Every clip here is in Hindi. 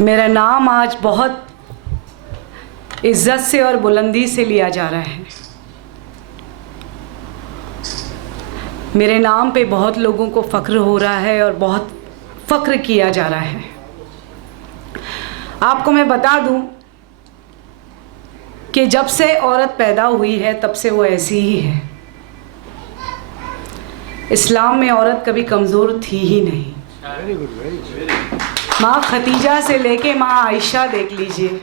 मेरा नाम आज बहुत इज्जत से और बुलंदी से लिया जा रहा है। मेरे नाम पे बहुत लोगों को फ़ख्र हो रहा है और बहुत फ़ख्र किया जा रहा है। आपको मैं बता दूं कि जब से औरत पैदा हुई है तब से वो ऐसी ही है। इस्लाम में औरत कभी कमज़ोर थी ही नहीं। माँ खतीजा से लेके माँ आयशा देख लीजिए।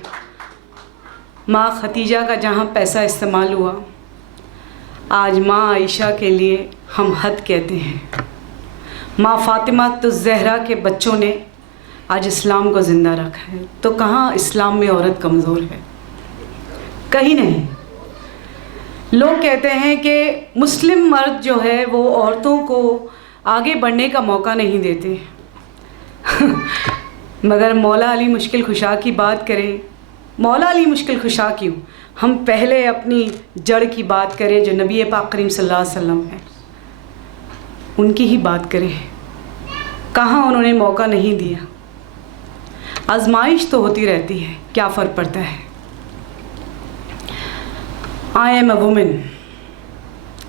माँ खतीजा का जहाँ पैसा इस्तेमाल हुआ, आज माँ आयशा के लिए हम हद कहते हैं। माँ फातिमा तो ज़हरा के बच्चों ने आज इस्लाम को ज़िंदा रखा है। तो कहाँ इस्लाम में औरत कमज़ोर है? कहीं नहीं। लोग कहते हैं कि मुस्लिम मर्द जो है वो औरतों को आगे बढ़ने का मौका नहीं देते। मगर मौला अली मुश्किल खुशा की बात करें, मौला अली मुश्किल खुशा क्यों, हम पहले अपनी जड़ की बात करें जो नबी पाक करीम सल्लल्लाहु अलैहि वसल्लम है, उनकी ही बात करें। कहाँ उन्होंने मौका नहीं दिया। आजमाइश तो होती रहती है, क्या फ़र्क पड़ता है। I am a woman.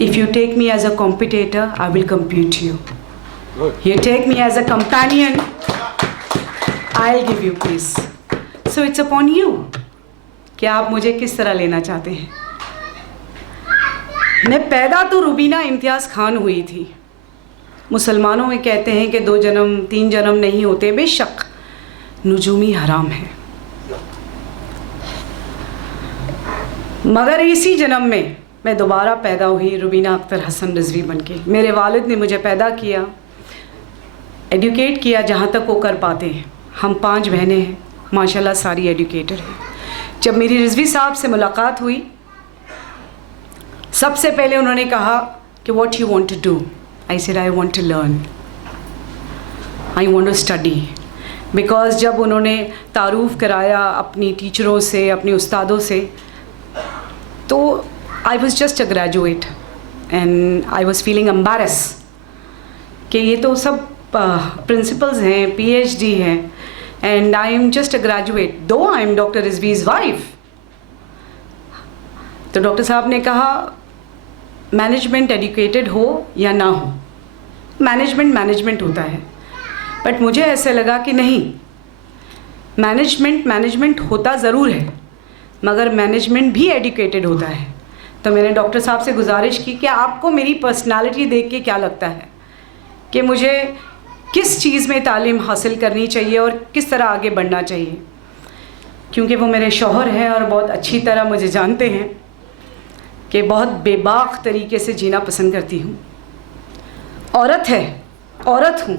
If you take me as a competitor, I will compete you. You take me as a companion, I'll give you peace. So it's upon you. कि आप मुझे किस तरह लेना चाहते हैं। मैं पैदा तो रुबीना इम्तियाज़ खान हुई थी। मुसलमानों में कहते हैं कि 2 जन्म 3 जन्म नहीं होते, बेशक नुजूमी हराम है। मगर इसी जन्म में मैं दोबारा पैदा हुई रुबीना अख्तर हसन रिजवी बनके। मेरे वालिद ने मुझे पैदा किया, एडुकेट किया जहाँ तक वो कर पाते हैं। हम 5 बहनें हैं, माशाल्लाह सारी एडुकेटर हैं। जब मेरी रिजवी साहब से मुलाकात हुई, सबसे पहले उन्होंने कहा कि what you want to do. I said I want to learn, I want to study. Because जब उन्होंने तारुफ़ कराया अपनी टीचरों से, अपने उस्तादों से, तो I was just a graduate and I was feeling embarrass कि ये तो सब प्रिंसिपल्स हैं, PhD हैं, and I am just a graduate दो आई एम डॉक्टर रिजवीज़ वाइफ। तो डॉक्टर साहब ने कहा मैनेजमेंट एडुकेटेड हो या ना हो, मैनेजमेंट होता है। बट मुझे ऐसे लगा कि नहीं, मैनेजमेंट होता ज़रूर है, मगर मैनेजमेंट भी एडुकेटेड होता है। तो मैंने डॉक्टर साहब से गुजारिश की कि आपको मेरी पर्सनालिटी देख के क्या लगता है कि मुझे किस चीज़ में तालीम हासिल करनी चाहिए और किस तरह आगे बढ़ना चाहिए। क्योंकि वो मेरे शौहर हैं और बहुत अच्छी तरह मुझे जानते हैं कि बहुत बेबाक तरीके से जीना पसंद करती हूँ। औरत है, औरत हूँ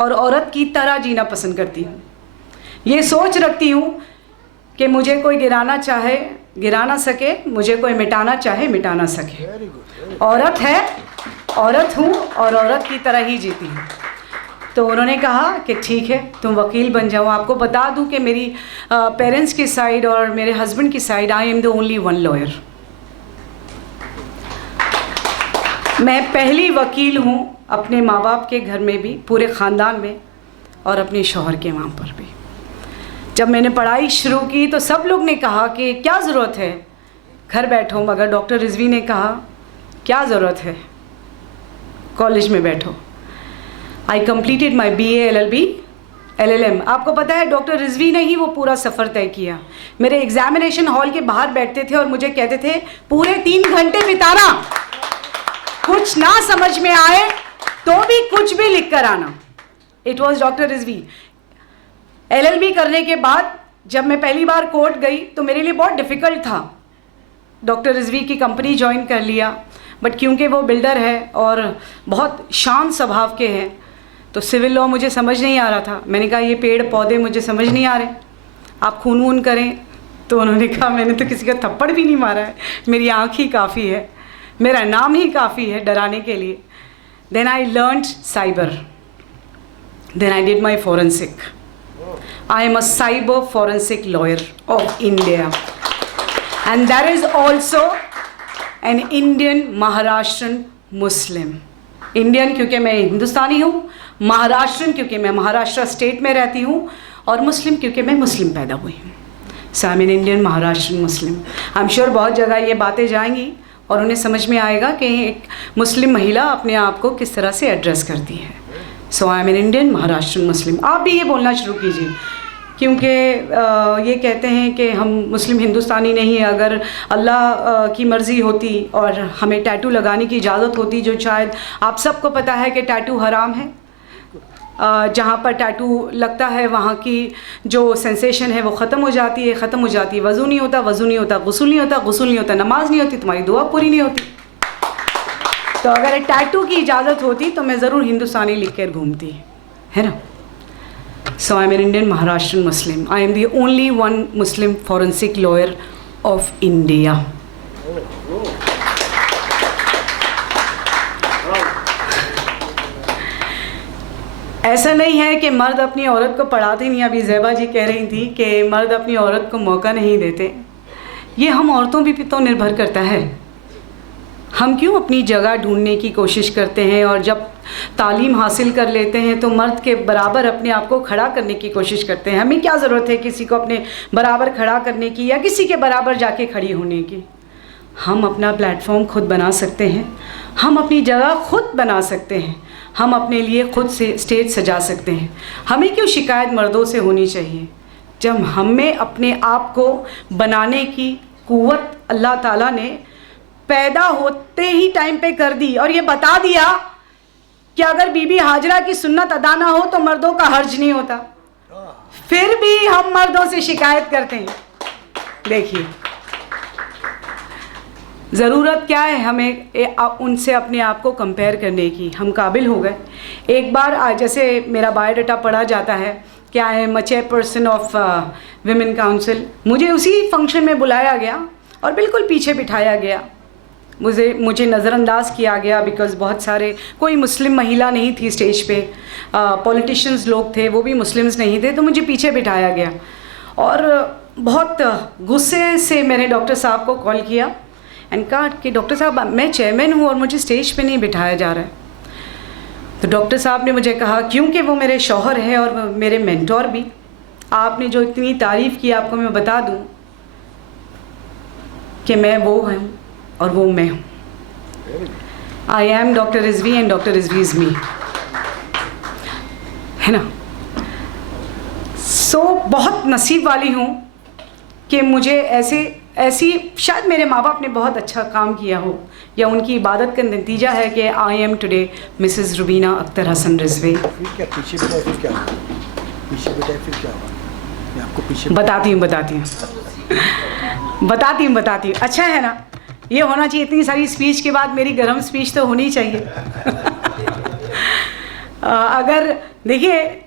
और औरत की तरह जीना पसंद करती हूँ। ये सोच रखती हूँ कि मुझे कोई गिराना चाहे गिरा ना सके, मुझे कोई मिटाना चाहे मिटा ना सके। औरत है, औरत हूँ और औरत की तरह ही जीती हूँ। तो उन्होंने कहा कि ठीक है, तुम वकील बन जाओ। आपको बता दूँ कि मेरी पेरेंट्स की साइड और मेरे हस्बैंड की side I am the only one lawyer. मैं पहली वकील हूँ अपने माँ बाप के घर में भी, पूरे ख़ानदान में, और अपने शौहर के वहाँ पर भी। जब मैंने पढ़ाई शुरू की तो सब लोग ने कहा कि क्या ज़रूरत है, घर बैठो। मगर डॉक्टर रिजवी ने कहा क्या ज़रूरत है, कॉलेज में बैठो। I completed my BA LLB LLM। आपको पता है डॉक्टर रिजवी ने ही वो पूरा सफ़र तय किया। मेरे एग्ज़ामिनेशन हॉल के बाहर बैठते थे और मुझे कहते थे पूरे 3 घंटे बिताना, कुछ ना समझ में आए तो भी कुछ भी लिख कर आना। It was doctor Rizvi. LLB करने के बाद जब मैं पहली बार कोर्ट गई तो मेरे लिए बहुत डिफ़िकल्ट था। डॉक्टर रिजवी की कंपनी ज्वाइन कर लिया, बट क्योंकि वो बिल्डर है और बहुत शांत स्वभाव के हैं तो सिविल लॉ मुझे समझ नहीं आ रहा था। मैंने कहा ये पेड़ पौधे मुझे समझ नहीं आ रहे, आप खून वून करें। तो उन्होंने कहा मैंने तो किसी का थप्पड़ भी नहीं मारा है, मेरी आँख ही काफ़ी है, मेरा नाम ही काफ़ी है डराने के लिए। Then I learned cyber, then I did my forensic. I am a cyber forensic lawyer of India, and that is also an Indian Maharashtrian Muslim. Indian क्योंकि मैं हिंदुस्तानी हूँ, महाराष्ट्रन क्योंकि मैं महाराष्ट्र स्टेट में रहती हूँ, और मुस्लिम क्योंकि मैं मुस्लिम पैदा हुई हूँ। So I am an Indian Maharashtrian Muslim. I am sure बहुत जगह ये बातें जाएंगी और उन्हें समझ में आएगा कि एक मुस्लिम महिला अपने आप को किस तरह से एड्रेस करती है। So I am an Indian Maharashtrian Muslim. आप भी ये बोलना शुरू कीजिए, क्योंकि ये कहते हैं कि हम मुस्लिम हिंदुस्तानी नहीं है। अगर अल्लाह की मर्ज़ी होती और हमें टैटू लगाने की इजाज़त होती, जो शायद आप सबको पता है कि टैटू हराम है, जहाँ पर टैटू लगता है वहाँ की जो सेंसेशन है वो ख़त्म हो जाती है, ख़त्म हो जाती है। वज़ू नहीं होता, वज़ू नहीं होता, गुस्ल नहीं होता, गुस्ल नहीं होता, नमाज नहीं होती, तुम्हारी दुआ पूरी नहीं होती। तो अगर टैटू की इजाज़त होती तो मैं ज़रूर हिंदुस्तानी लिख कर घूमती, है ना। So I am an Indian Maharashtrian Muslim. I am the only one Muslim forensic lawyer of India. ऐसा नहीं है कि मर्द अपनी औरत को पढ़ाते नहीं। अभी ज़ैबा जी कह रही थी कि मर्द अपनी औरत को मौका नहीं देते। ये हम औरतों भी तो निर्भर करता है। हम क्यों अपनी जगह ढूंढने की कोशिश करते हैं, और जब तालीम हासिल कर लेते हैं तो मर्द के बराबर अपने आप को खड़ा करने की कोशिश करते हैं। हमें क्या ज़रूरत है किसी को अपने बराबर खड़ा करने की या किसी के बराबर जाके खड़ी होने की। हम अपना प्लेटफॉर्म खुद बना सकते हैं, हम अपनी जगह खुद बना सकते हैं, हम अपने लिए खुद से स्टेज सजा सकते हैं। हमें क्यों शिकायत मर्दों से होनी चाहिए, जब हमें अपने आप को बनाने की कुव्वत अल्लाह ताला ने पैदा होते ही टाइम पे कर दी, और ये बता दिया कि अगर बीबी हाजरा की सुन्नत अदा ना हो तो मर्दों का हर्ज नहीं होता। फिर भी हम मर्दों से शिकायत करते हैं। देखिए ज़रूरत क्या है हमें उनसे अपने आप को कंपेयर करने की। हम काबिल हो गए। एक बार जैसे मेरा बायोडाटा पढ़ा जाता है कि I M chairperson of women council. मुझे उसी फंक्शन में बुलाया गया और बिल्कुल पीछे बिठाया गया। मुझे नज़रअंदाज किया गया बिकॉज़ बहुत सारे, कोई मुस्लिम महिला नहीं थी स्टेज पे, पॉलिटिशियंस लोग थे, वो भी मुस्लिम्स नहीं थे, तो मुझे पीछे बिठाया गया। और बहुत गुस्से से मैंने डॉक्टर साहब को कॉल किया एंड कहा कि डॉक्टर साहब मैं चेयरमैन हूँ और मुझे स्टेज पे नहीं बिठाया जा रहा है। तो डॉक्टर साहब ने मुझे कहा, क्योंकि वो मेरे शौहर हैं और मेरे मेंटोर भी, आपने जो इतनी तारीफ़ की आपको मैं बता दूँ कि मैं वो हूँ और वो मैं हूँ। I am doctor Rizvi and doctor Rizvi is me, है ना। सो बहुत नसीब वाली हूँ कि मुझे ऐसी शायद मेरे माँ बाप ने बहुत अच्छा काम किया हो, या उनकी इबादत का नतीजा है कि I am today Mrs Rubina Akhtar Hasan Rizvi. बताती हूँ। अच्छा है ना, ये होना चाहिए। इतनी सारी स्पीच के बाद मेरी गर्म स्पीच तो होनी चाहिए। अगर देखिए,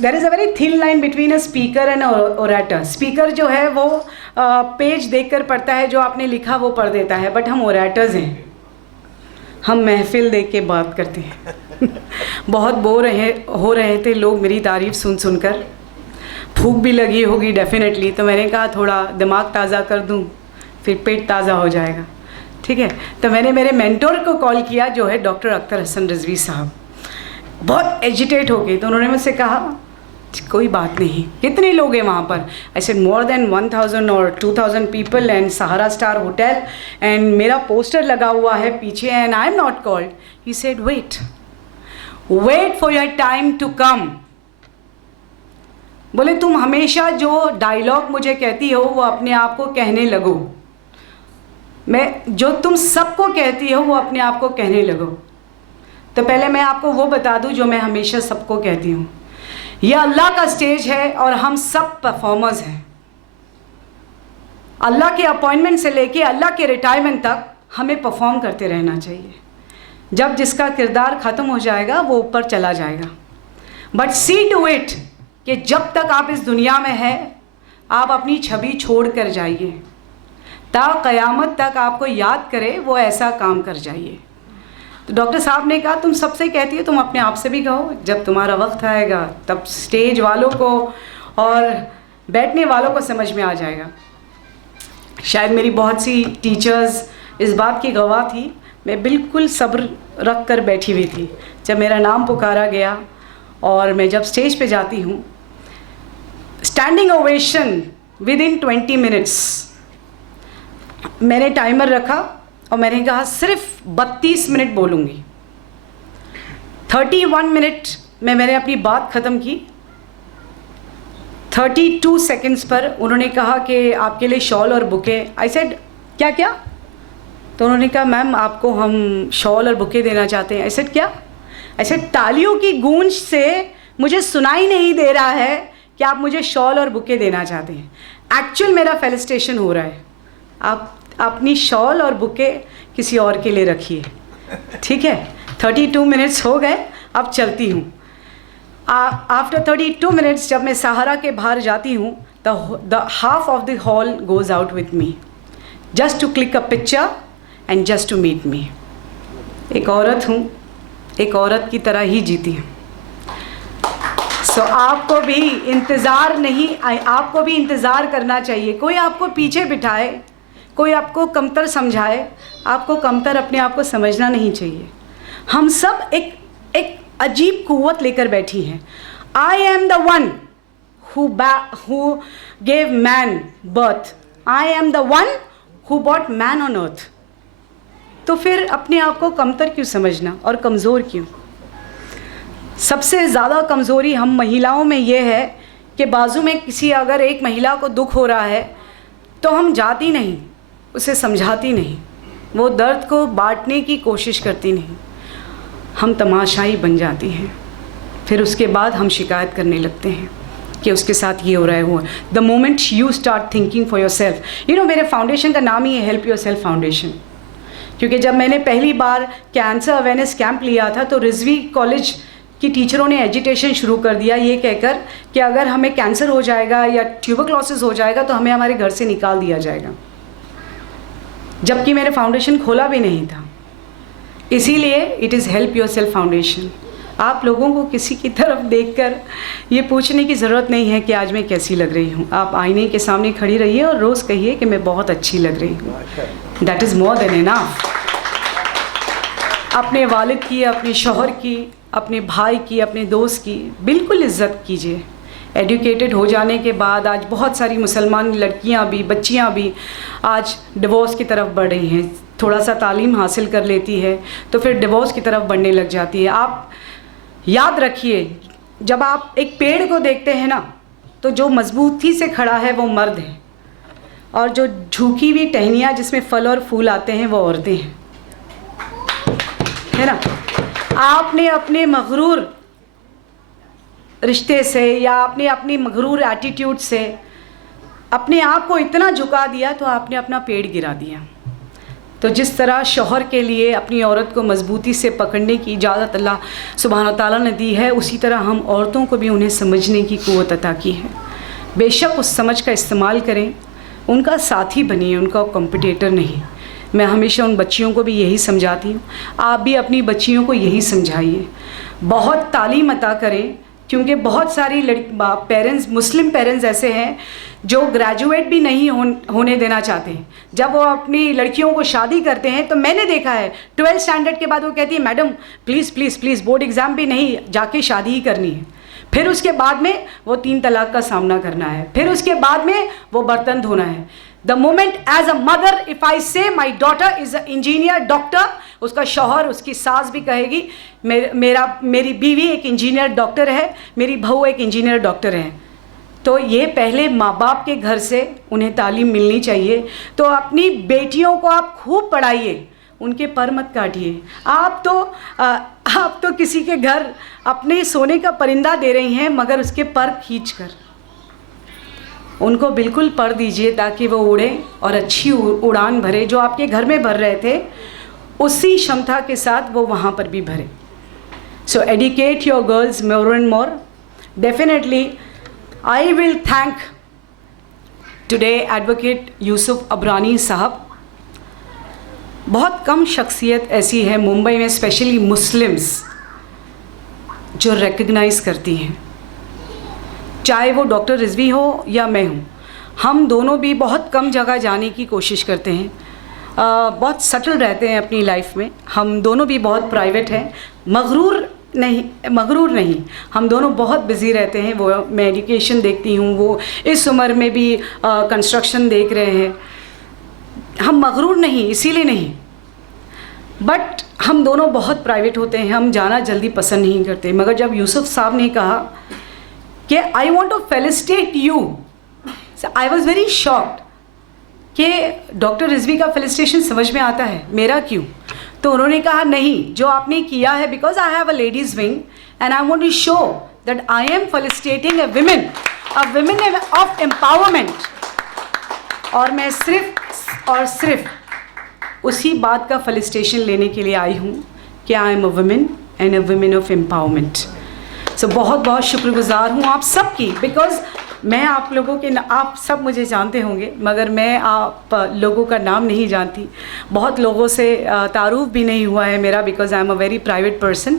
there is a very thin line between a speaker and orator. Speaker जो है वो पेज देखकर पढ़ता है, जो आपने लिखा वो पढ़ देता है, बट हम ओरेटर्स हैं, हम महफिल देख के बात करते हैं। बहुत बोर हो रहे थे लोग मेरी तारीफ़ सुनकर, भूख भी लगी होगी डेफिनेटली, तो मैंने कहा थोड़ा दिमाग ताज़ा कर दूं, फिर पेट ताज़ा हो जाएगा, ठीक है। तो मैंने मेरे मेंटोर को कॉल किया, जो है डॉक्टर अख्तर हसन रिजवी साहब। बहुत एजिटेट हो गई, तो उन्होंने मुझसे कहा कोई बात नहीं, कितने लोग हैं वहाँ पर। आई सेड मोर देन 1000 और 2000 people and Sahara star hotel, and मेरा पोस्टर लगा हुआ है पीछे, and I am not called. He said wait for your time to come. बोले तुम हमेशा जो डायलॉग मुझे कहती हो वो अपने आप को कहने लगो, मैं जो तुम सबको कहती हो वो अपने आप को कहने लगो। तो पहले मैं आपको वो बता दूं जो मैं हमेशा सबको कहती हूँ, यह अल्लाह का स्टेज है और हम सब परफॉर्मर्स हैं। अल्लाह के अपॉइंटमेंट से लेके अल्लाह के रिटायरमेंट तक हमें परफॉर्म करते रहना चाहिए। जब जिसका किरदार ख़त्म हो जाएगा वो ऊपर चला जाएगा, बट सी टू इट कि जब तक आप इस दुनिया में हैं आप अपनी छवि छोड़ कर जाइए, ता क़यामत तक आपको याद करे वो ऐसा काम कर जाइए। तो डॉक्टर साहब ने कहा तुम सबसे कहती हो, तुम अपने आप से भी कहो, जब तुम्हारा वक्त आएगा तब स्टेज वालों को और बैठने वालों को समझ में आ जाएगा। शायद मेरी बहुत सी टीचर्स इस बात की गवाह थी, मैं बिल्कुल सब्र रख कर बैठी हुई थी। जब मेरा नाम पुकारा गया और मैं जब स्टेज पे जाती हूँ, स्टैंडिंग ओवेशन विदिन 20 मिनट्स। मैंने टाइमर रखा और मैंने कहा सिर्फ 32 मिनट बोलूँगी। 31 मिनट में मैंने अपनी बात ख़त्म की। 32 सेकंड्स पर उन्होंने कहा कि आपके लिए शॉल और बुके। आई सेड क्या क्या? तो उन्होंने कहा मैम आपको हम शॉल और बुके देना चाहते हैं। आई सेड क्या? आई सेड तालियों की गूंज से मुझे सुनाई नहीं दे रहा है कि आप मुझे शॉल और बुके देना चाहते हैं। एक्चुअल मेरा फेलिसिटेशन हो रहा है, आप अपनी शॉल और बुके किसी और के लिए रखिए, ठीक है। 32 मिनट्स हो गए, अब चलती हूँ। आफ्टर 32 मिनट्स जब मैं सहारा के बाहर जाती हूँ, the half of the hall goes out with me just to click a picture and just to meet me. एक औरत हूँ, एक औरत की तरह ही जीती हूँ। सो आपको भी इंतज़ार करना चाहिए। कोई आपको पीछे बिठाए, कोई आपको कमतर समझाए, आपको कमतर अपने आप को समझना नहीं चाहिए। हम सब एक अजीब कुव्वत लेकर बैठी हैं। I am the one who gave man birth, I am the one who bought man on earth. तो फिर अपने आप को कमतर क्यों समझना और कमज़ोर क्यों? सबसे ज़्यादा कमज़ोरी हम महिलाओं में ये है कि बाजू में किसी अगर एक महिला को दुख हो रहा है तो हम जाती नहीं, उसे समझाती नहीं, वो दर्द को बांटने की कोशिश करती नहीं, हम तमाशाई बन जाती हैं। फिर उसके बाद हम शिकायत करने लगते हैं कि उसके साथ ये हो रहा है वो। The moment you start thinking for your self, you know मेरे फाउंडेशन का नाम ही है हेल्प योर सेल्फ फाउंडेशन। क्योंकि जब मैंने पहली बार कैंसर अवेयरनेस कैंप लिया था तो रिजवी कॉलेज की टीचरों ने एजिटेशन शुरू कर दिया ये कहकर कि अगर हमें कैंसर हो जाएगा या ट्यूबरक्लोसिस हो जाएगा तो हमें हमारे घर से निकाल दिया जाएगा, जबकि मैंने फाउंडेशन खोला भी नहीं था। इसीलिए it is help your self foundation. आप लोगों को किसी की तरफ देखकर ये पूछने की ज़रूरत नहीं है कि आज मैं कैसी लग रही हूँ। आप आईने के सामने खड़ी रहिए और रोज़ कहिए कि मैं बहुत अच्छी लग रही हूँ। That is more than enough. अपने वालिद की, अपने शौहर की, अपने भाई की, अपने दोस्त की बिल्कुल इज़्ज़त कीजिए। एजुकेटेड हो जाने के बाद आज बहुत सारी मुसलमान लड़कियां भी, बच्चियां भी आज डिवोर्स की तरफ बढ़ रही हैं। थोड़ा सा तालीम हासिल कर लेती है तो फिर डिवोर्स की तरफ बढ़ने लग जाती है। आप याद रखिए, जब आप एक पेड़ को देखते हैं ना तो जो मजबूती से खड़ा है वो मर्द है और जो झुकी हुई टहनियाँ जिसमें फल और फूल आते हैं वो औरतें हैं, है ना। आपने अपने मगरूर रिश्ते से या आपने अपनी मगरूर एटीट्यूड से अपने आप को इतना झुका दिया तो आपने अपना पेड़ गिरा दिया। तो जिस तरह शौहर के लिए अपनी औरत को मजबूती से पकड़ने की इजाज़त अल्लाह सुब्हान ताला ने दी है, उसी तरह हम औरतों को भी उन्हें समझने की क़ुव्वत अता की है। बेशक उस समझ का इस्तेमाल करें, उनका साथी बनिए, उनका कॉम्पिटिटर नहीं। मैं हमेशा उन बच्चियों को भी यही समझाती हूँ, आप भी अपनी बच्चियों को यही समझाइए। बहुत तालीम अता करें, क्योंकि बहुत सारी पेरेंट्स, मुस्लिम पेरेंट्स ऐसे हैं जो ग्रेजुएट भी नहीं होने देना चाहते हैं। जब वो अपनी लड़कियों को शादी करते हैं तो मैंने देखा है 12th स्टैंडर्ड के बाद वो कहती है madam please please please board exam भी नहीं, जाके शादी ही करनी है। फिर उसके बाद में वो 3 तलाक का सामना करना है, फिर उसके बाद में वो बर्तन धोना है। The moment as a mother if I say my daughter is a engineer doctor, उसका शौहर, उसकी सास भी कहेगी मेरी बीवी एक इंजीनियर डॉक्टर है, मेरी बहू एक इंजीनियर डॉक्टर है। तो ये पहले माँ बाप के घर से उन्हें तालीम मिलनी चाहिए। तो अपनी बेटियों को आप खूब पढ़ाइए, उनके पर मत काटिए। आप तो किसी के घर अपने सोने का परिंदा दे रही हैं मगर उसके पर खींच कर उनको बिल्कुल पर दीजिए ताकि वो उड़े और अच्छी उड़ान भरे। जो आपके घर में भर रहे थे उसी क्षमता के साथ वो वहाँ पर भी भरे। So educate your girls more and more. Definitely I will thank today advocate Yusuf Abrani साहब। बहुत कम शख्सियत ऐसी है मुंबई में, स्पेशली मुस्लिम्स, जो रिकग्नाइज़ करती हैं, चाहे वो डॉक्टर रिजवी हो या मैं हूँ। हम दोनों भी बहुत कम जगह जाने की कोशिश करते हैं बहुत सटल रहते हैं अपनी लाइफ में। हम दोनों भी बहुत प्राइवेट हैं, मगरूर नहीं, हम दोनों बहुत बिज़ी रहते हैं। वो मैं एजुकेशन देखती हूँ, वो इस उम्र में भी कंस्ट्रक्शन देख रहे हैं। हम मगरूर नहीं, इसीलिए नहीं, बट हम दोनों बहुत प्राइवेट होते हैं, हम जाना जल्दी पसंद नहीं करते। मगर जब यूसुफ साहब ने कहा कि I want to felicitate you, I was very shocked कि डॉक्टर रिजवी का फेलिसिटेशन समझ में आता है, मेरा क्यों? तो उन्होंने कहा नहीं, जो आपने किया है, because I have a ladies wing and I want to show that I am felicitating a women of empowerment. और मैं सिर्फ और सिर्फ उसी बात का फेलिसिटेशन लेने के लिए आई हूँ कि I am a woman and a women of empowerment. So बहुत बहुत शुक्रगुजार हूँ आप सब की, बिकॉज मैं आप लोगों के आप सब मुझे जानते होंगे, मगर मैं आप लोगों का नाम नहीं जानती। बहुत लोगों से तारुफ भी नहीं हुआ है मेरा, because I am a very private person.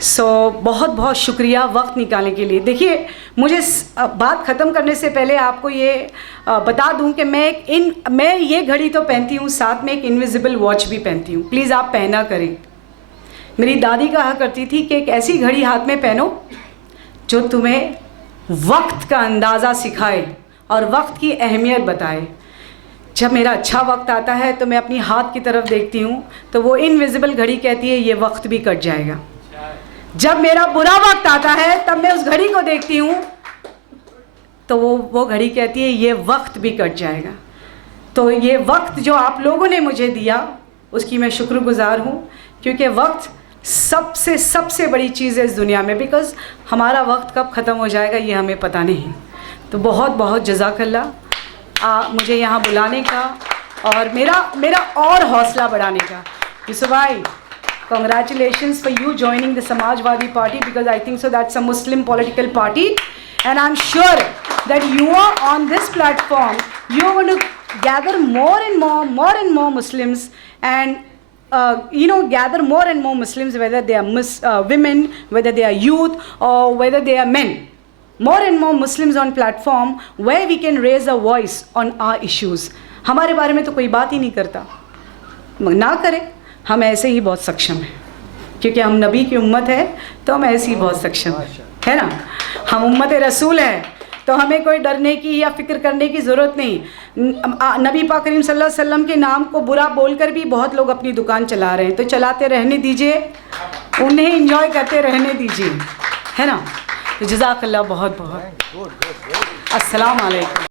So बहुत बहुत शुक्रिया वक्त निकालने के लिए। देखिए, मुझे बात ख़त्म करने से पहले आपको ये बता दूं कि मैं ये घड़ी तो पहनती हूँ, साथ में एक इनविजिबल वॉच भी पहनती हूँ। प्लीज़ आप पहना करें। मेरी दादी कहा करती थी कि एक ऐसी घड़ी हाथ में पहनो जो तुम्हें वक्त का अंदाज़ा सिखाए और वक्त की अहमियत बताए। जब मेरा अच्छा वक्त आता है तो मैं अपनी हाथ की तरफ देखती हूँ तो वो इनविजिबल घड़ी कहती है ये वक्त भी कट जाएगा। जब मेरा बुरा वक्त आता है तब मैं उस घड़ी को देखती हूँ तो वो घड़ी कहती है ये वक्त भी कट जाएगा। तो ये वक्त जो आप लोगों ने मुझे दिया उसकी मैं शुक्रगुजार हूँ, क्योंकि वक्त सबसे बड़ी चीज़ है इस दुनिया में, बिकॉज़ हमारा वक्त कब ख़त्म हो जाएगा ये हमें पता नहीं। तो बहुत बहुत जज़ाकल्लाह मुझे यहाँ बुलाने का और मेरा और हौसला बढ़ाने का। यूसुफ भाई, congratulations for you joining the Samajwadi Party, because I think so that's a Muslim political party, and I'm sure that you are on this platform, you are going to gather more and more Muslims, and gather more and more Muslims, whether they are women, whether they are youth, or whether they are men. More and more Muslims on platform where we can raise a voice on our issues. हमारे बारे में तो कोई बात ही नहीं करता, ना करें, हम ऐसे ही बहुत सक्षम हैं, क्योंकि हम नबी की उम्मत है तो हम ऐसे ही बहुत सक्षम है ना। हम उम्मत रसूल हैं तो हमें कोई डरने की या फिक्र करने की ज़रूरत नहीं। नबी पाक करीम सल्लल्लाहु अलैहि वसल्लम के नाम को बुरा बोलकर भी बहुत लोग अपनी दुकान चला रहे हैं, तो चलाते रहने दीजिए, उन्हें एंजॉय करते रहने दीजिए, है ना। तो जज़ाकल्लाह बहुत बहुत। अस्सलाम वालेकुम।